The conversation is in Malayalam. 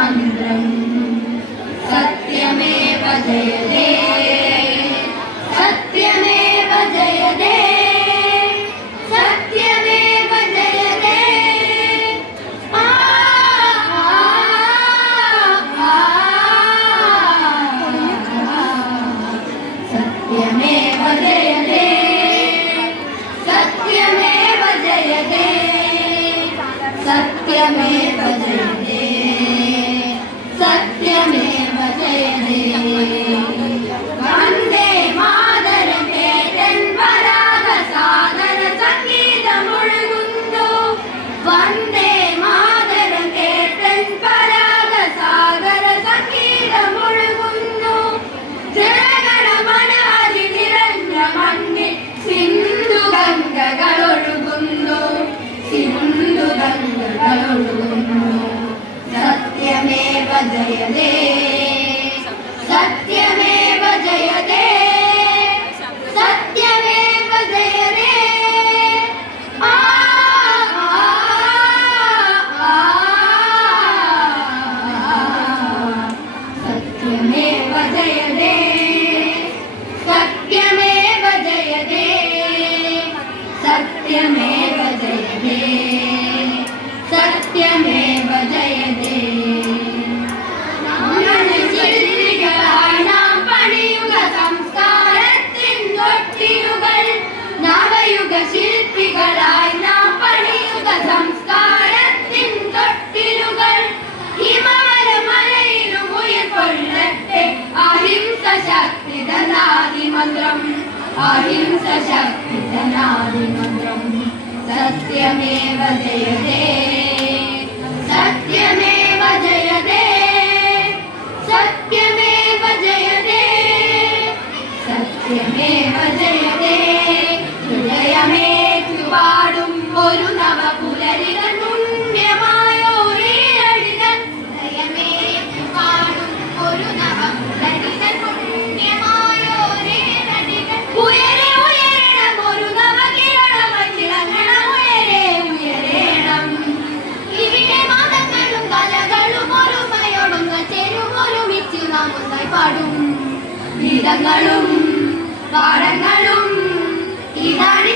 मन्द्रम् सत्यमेव जयते सत्यमेव जयते सत्यमेव जयते सत्यमेव जयते सत्यमेव जयते सत्यमेव जयते प्रवृणु सत्यमेव जयते सत्यमेव जयते सत्यमेव जयते सत्यमेव जयते सत्यमेव जयते सत्यमेव അഹിംസ ശക്തിധനാദിമം ബ്രഹ്മ സത്യമേവ ജയതേ. സത്യമേവ ജയതേ. സത്യമേവ ജയതേ. സത്യമേവ ഒരു നവ പുലരികൾ ഇടങ്ങളും താരങ്ങളും ഇതാണ്